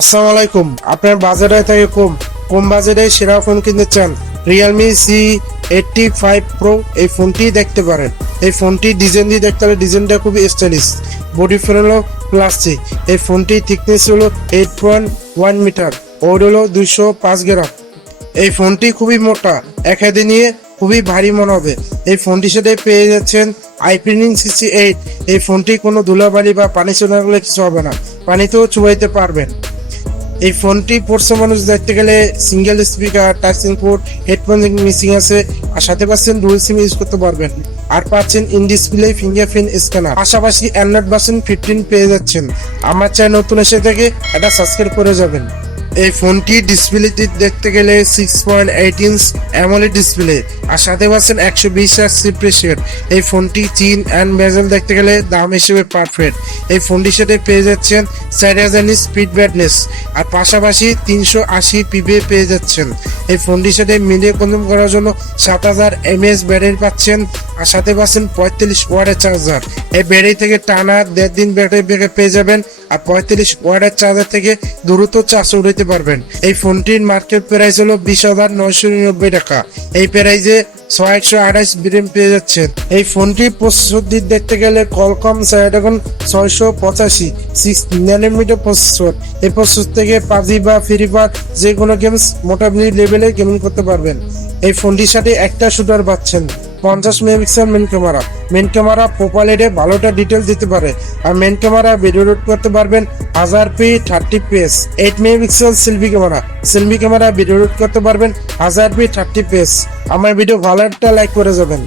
আসসালামু আলাইকুম। আপনার বাজেটে থেকে কম বাজেটে সেরা ফোন কিনতে চান, Realme C85 Pro এই ফোনটি দেখতে পারেন। এই ফোনটি ডিজাইন দিয়ে দেখতে হবে, ডিজাইনটা খুবই স্টাইলিশ। বডি ফ্রেম হলো প্লাস্টিক। এই ফোনটি থিকনেস হলো 8.1 মিটার, ওয়েট হলো 205 গ্রাম। এই ফোনটি খুবই মোটা, এক হাতে নিয়ে খুবই ভারী মনে হবে। এই ফোনটির সাথে পেয়ে যাচ্ছেন IP68। এই ফোনটি কোনো ধুলাবালি বা পানি চলে গেলে কিছু হবে না, পানিতেও চুবাইতে পারবেন। এই ফোনটি পড়ছে মানুষ দেখতে গেলে single speaker, touch input, headphone missing আছে, আর সাথে পাচ্ছেন ডুয়াল সিম ইউজ করতে পারবেন, আর পাচ্ছেন ইন ডিসপ্লে ফিঙ্গারপ্রিন্ট স্ক্যানার। পাশাপাশি অ্যান্ড্রয়েড ভার্সন 15 পেয়ে যাচ্ছেন। আমার চ্যানেল নতুন এসে থেকে এটা সাবস্ক্রাইব করে যাবেন। এই ফোনটি ডিসপ্লেটি দেখতে গেলে 6.8 ইঞ্চ AMOLED ডিসপ্লে, আর সাথে পাচ্ছেন 120 হার্টজ রিফ্রেশ রেট। এই ফোনটি চিন অ্যান্ড বেজেল দেখতে গেলে দাম হিসেবে পারফেক্ট। এই ফোনটির সাথে পেয়ে যাচ্ছেন 4000 স্পিড ব্রাইটনেস, আর পাশাপাশি 380 PPA পেয়ে যাচ্ছেন। এই ফোনটির সাথে মিলিয়ে কনজিউম করার জন্য 7000 mAh ব্যাটারি পাচ্ছেন, আর সাথে পাচ্ছেন 45 ওয়াটের চার্জার। এই ব্যাটারি থেকে টানা 1.5 দিন ব্যাটারি ব্যাকআপ পেয়ে যাবেন, আর 45 ওয়াটের চার্জার থেকে দ্রুত চার্জ উঠাতে পারবেন। এই ফোনটির মার্কেট প্রাইস হলো 20,999 টাকা। এই প্রাইসে 128 বিএম পেয়ে যাচ্ছেন। এই ফোনটি প্রসেসর দিক দেখতে গেলে কলকম স্ন্যাপড্রাগন 685 6 ন্যানোমিটার প্রসেসর। এই প্রসেসর থেকে পাবজি বা ফ্রি ফায়ার যে কোনো গেমস মোটামুটি লেভেলে গেমিং করতে পারবেন। এই ফোনটির সাথে একটা শুটার পাচ্ছেন, 50 মেগাপিক্সেল মেন ক্যামেরা প্রোফাইলে ভালোটা ডিটেলস দিতে পারে, আর মেন ক্যামেরা ভিডিও রেকর্ড করতে পারবেন 1000p 30fps। 8 megapixel selfie camera video record করতে পারবেন 1000p 30fps। আমার ভিডিও ভালো একটা লাইক করে যাবেন।